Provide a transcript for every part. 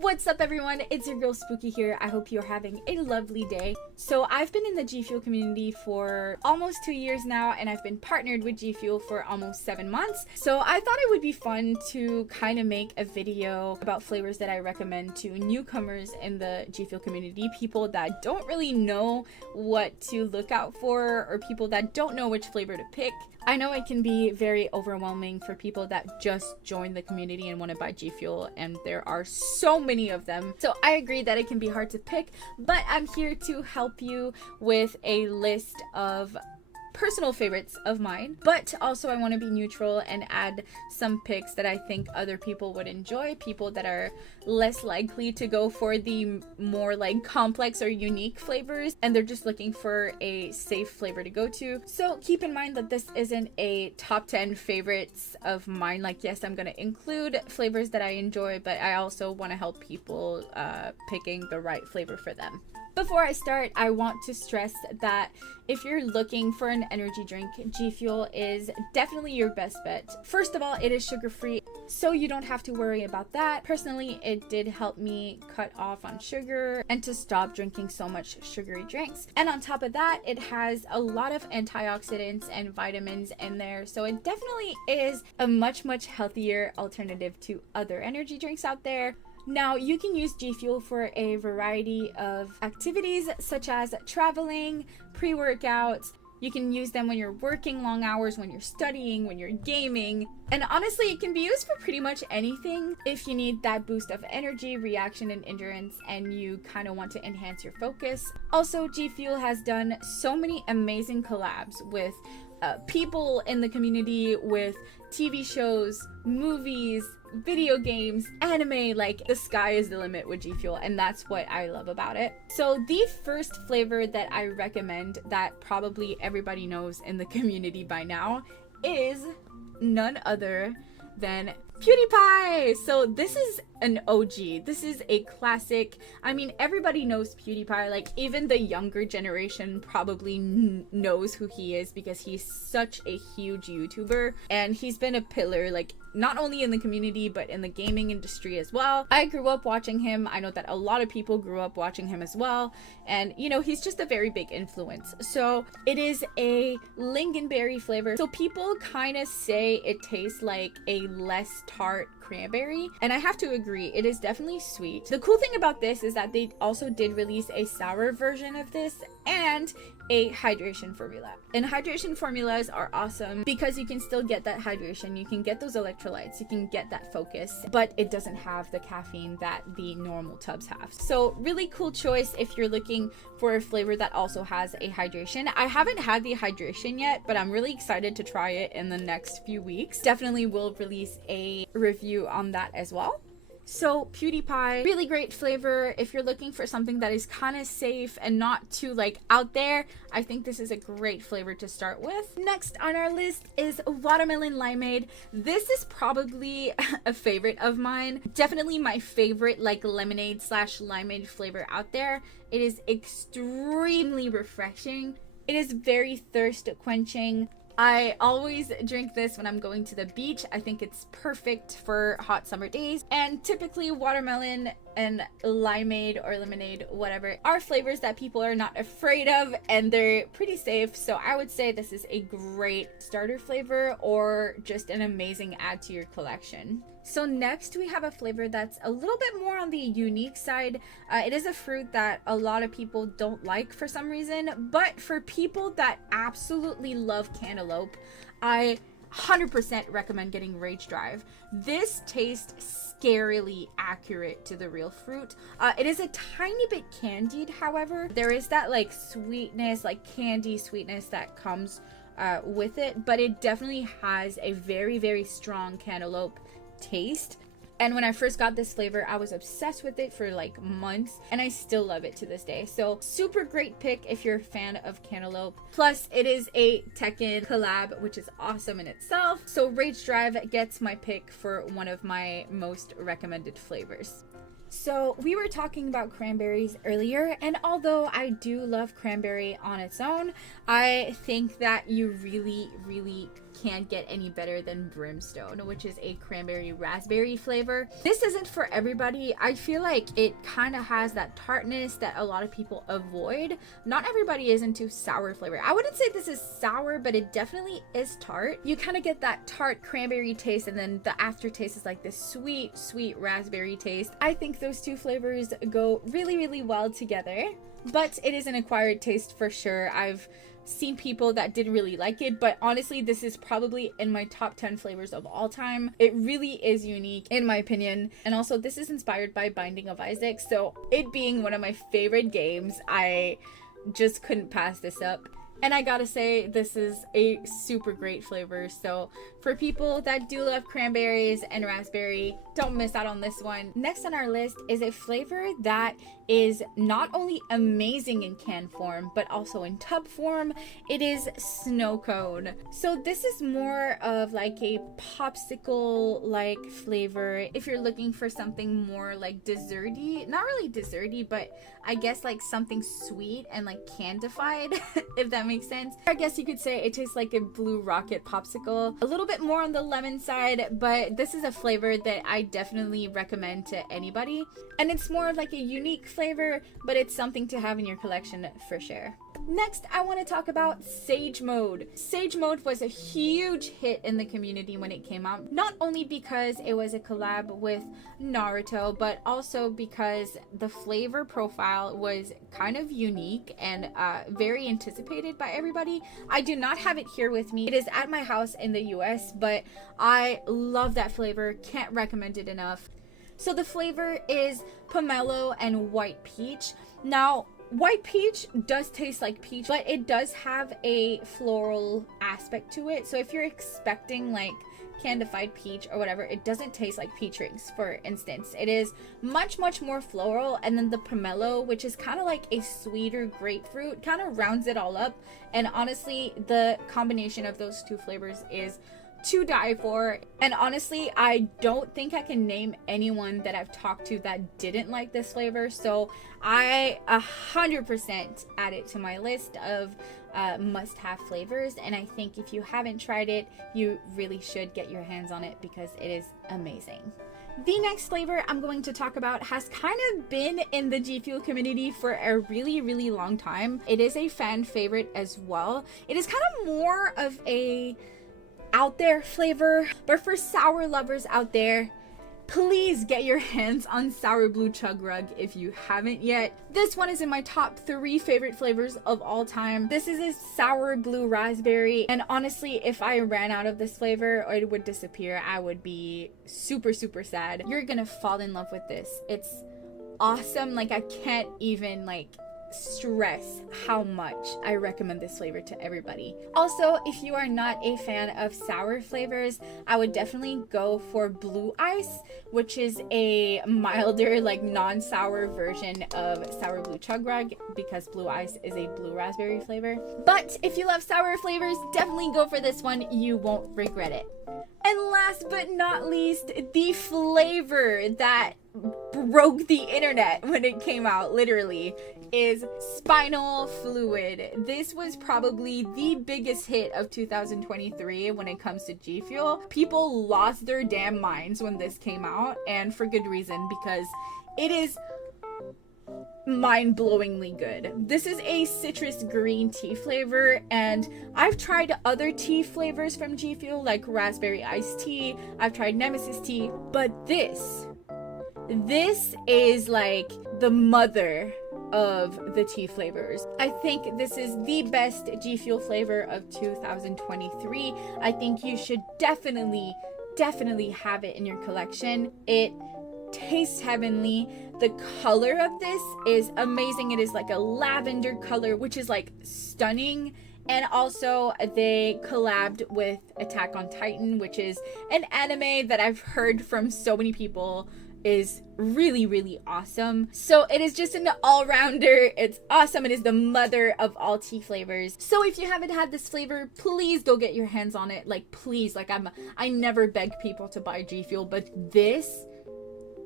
What's up everyone, it's your girl Spooky here. I hope you're having a lovely day. So I've been in the Gfuel community for almost 2 years now, and I've been partnered with Gfuel for almost 7 months. So I thought it would be fun to kind of make a video about flavors that I recommend to newcomers in the Gfuel community, people that don't really know what to look out for, or people that don't know which flavor to pick. I know it can be very overwhelming for people that just joined the community and want to buy Gfuel, and there are so many of them. So I agree that it can be hard to pick, but I'm here to help you with a list of personal favorites of mine, but also I want to be neutral and add some picks that I think other people would enjoy, people that are less likely to go for the more like complex or unique flavors, and they're just looking for a safe flavor to go to. So keep in mind that this isn't a top 10 favorites of mine. Like, yes, I'm going to include flavors that I enjoy, but I also want to help people picking the right flavor for them. Before I start, I want to stress that if you're looking for an energy drink, Gfuel is definitely your best bet. First of all, it is sugar-free, so you don't have to worry about that. Personally, it did help me cut off on sugar and to stop drinking so much sugary drinks. And on top of that, it has a lot of antioxidants and vitamins in there, so it definitely is a much healthier alternative to other energy drinks out there. Now, you can use Gfuel for a variety of activities such as traveling, pre-workouts. You can use them when you're working long hours, when you're studying, when you're gaming. And honestly, it can be used for pretty much anything if you need that boost of energy, reaction, and endurance, and you kind of want to enhance your focus. Also, Gfuel has done so many amazing collabs with people in the community, with TV shows, movies, video games, anime. Like, the sky is the limit with Gfuel, and that's what I love about it. So the first flavor that I recommend, that probably everybody knows in the community by now, is none other than PewDiePie. So this is an OG. This is a classic. I mean, everybody knows PewDiePie. Like, even the younger generation probably knows who he is because he's such a huge YouTuber, and he's been a pillar, like, not only in the community but in the gaming industry as well. I grew up watching him. I know that a lot of people grew up watching him as well, and you know, he's just a very big influence. So it is a lingonberry flavor, so people kind of say it tastes like a less tart cranberry, and I have to agree, it is definitely sweet. The cool thing about this is that they also did release a sour version of this and a hydration formula. And hydration formulas are awesome because you can still get that hydration, you can get those electrolytes, you can get that focus, but it doesn't have the caffeine that the normal tubs have. So really cool choice if you're looking for a flavor that also has a hydration. I haven't had the hydration yet, but I'm really excited to try it in the next few weeks. Definitely will release a review on that as well. So PewDiePie, really great flavor. If you're looking for something that is kind of safe and not too like out there, I think this is a great flavor to start with. Next on our list is watermelon limeade. This is probably a favorite of mine. Definitely my favorite like lemonade slash limeade flavor out there. It is extremely refreshing. It is very thirst quenching. I always drink this when I'm going to the beach. I think it's perfect for hot summer days. And typically watermelon and limeade or lemonade, whatever, are flavors that people are not afraid of, and they're pretty safe. So I would say this is a great starter flavor or just an amazing add to your collection. So next we have a flavor that's a little bit more on the unique side. It is a fruit that a lot of people don't like for some reason, but for people that absolutely love cantaloupe, I 100% recommend getting Rage Drive. This tastes scarily accurate to the real fruit. It is a tiny bit candied, however. There is that like sweetness, like candy sweetness that comes with it, but it definitely has a very strong cantaloupe taste. And when I first got this flavor, I was obsessed with it for like months, and I still love it to this day. So super great pick if you're a fan of cantaloupe. Plus it is a Tekken collab, which is awesome in itself. So Rage Drive gets my pick for one of my most recommended flavors. So we were talking about cranberries earlier, and although I do love cranberry on its own, I think that you really can't get any better than Brimstone, which is a cranberry raspberry flavor. This isn't for everybody. I feel like it kind of has that tartness that a lot of people avoid. Not everybody is into sour flavor. I wouldn't say this is sour, but it definitely is tart. You kind of get that tart cranberry taste, and then the aftertaste is like this sweet, sweet raspberry taste. I think those two flavors go really, really well together, but it is an acquired taste for sure. I've seen people that didn't really like it, but honestly, this is probably in my top 10 flavors of all time. It really is unique in my opinion. And also, this is inspired by Binding of Isaac, so it being one of my favorite games, I just couldn't pass this up. And I gotta say, this is a super great flavor. So for people that do love cranberries and raspberry, don't miss out on this one. Next on our list is a flavor that is not only amazing in can form, but also in tub form. It is snow cone. So this is more of like a popsicle like flavor. If you're looking for something more like desserty, not really desserty, but I guess like something sweet and like candified, if that makes sense. I guess you could say it tastes like a Blue Rocket popsicle. A little bit more on the lemon side, but this is a flavor that I definitely recommend to anybody. And it's more of like a unique flavor, but it's something to have in your collection for sure. Next, I want to talk about Sage Mode. Sage Mode was a huge hit in the community when it came out, not only because it was a collab with Naruto, but also because the flavor profile was kind of unique and very anticipated by everybody. I do not have it here with me. It is at my house in the US, but I love that flavor. Can't recommend it enough. So the flavor is pomelo and white peach. Now, white peach does taste like peach, but it does have a floral aspect to it. So if you're expecting like candified peach or whatever, it doesn't taste like peach rings, for instance. It is much, much more floral. And then the pomelo, which is kind of like a sweeter grapefruit, kind of rounds it all up. And honestly, the combination of those two flavors is to die for. And honestly, I don't think I can name anyone that I've talked to that didn't like this flavor. So I 100% add it to my list of must-have flavors. And I think if you haven't tried it, you really should get your hands on it because it is amazing. The next flavor I'm going to talk about has kind of been in the Gfuel community for a really, really long time. It is a fan favorite as well. It is kind of more of a out there flavor, but for sour lovers out there, please get your hands on Sour Blue Chug Rug if you haven't yet. This one is in my top 3 favorite flavors of all time. This is a sour blue raspberry, and honestly, if I ran out of this flavor or it would disappear, I would be super, super sad. You're gonna fall in love with this. It's awesome. Like, I can't even like stress how much I recommend this flavor to everybody. Also, if you are not a fan of sour flavors, I would definitely go for Blue Ice, which is a milder, like non-sour version of Sour Blue Chug Rug, because Blue Ice is a blue raspberry flavor. But if you love sour flavors, definitely go for this one. You won't regret it. And last but not least, the flavor that broke the internet when it came out, literally, is Spinal Fluid. This was probably the biggest hit of 2023 when it comes to Gfuel. People lost their damn minds when this came out, and for good reason, because it is mind-blowingly good. This is a citrus green tea flavor, and I've tried other tea flavors from Gfuel like raspberry iced tea, I've tried Nemesis tea, but this is like the mother of the tea flavors. I think this is the best Gfuel flavor of 2023. I think you should definitely have it in your collection. It tastes heavenly. The color of this is amazing. It is like a lavender color, which is like stunning. And also they collabed with Attack on Titan, which is an anime that I've heard from so many people is really, really awesome. So it is just an all-rounder. It's awesome. It is the mother of all tea flavors. So if you haven't had this flavor, please go get your hands on it. Like, please, like I never beg people to buy Gfuel, but this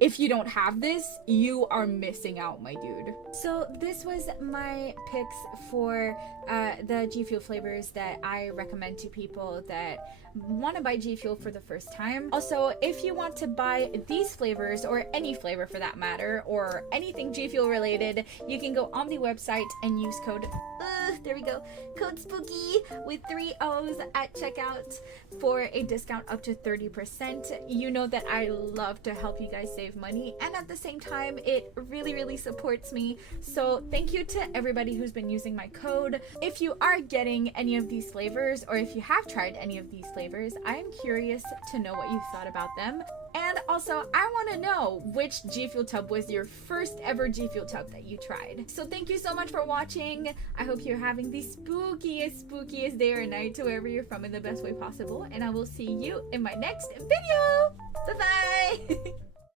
if you don't have this, you are missing out, my dude. So this was my picks for the G Fuel flavors that I recommend to people that want to buy G Fuel for the first time. Also, if you want to buy these flavors, or any flavor for that matter, or anything G Fuel related, you can go on the website and use code there we go, code Spoooky with 3 O's at checkout for a discount up to 30%. You know that I love to help you guys save money, and at the same time it really supports me. So thank you to everybody who's been using my code. If you are getting any of these flavors, or if you have tried any of these flavors, I am curious to know what you thought about them. And also, I want to know which G Fuel tub was your first ever G Fuel tub that you tried. So thank you so much for watching. I hope you're having the spookiest day or night to wherever you're from in the best way possible. And I will see you in my next video. Bye-bye.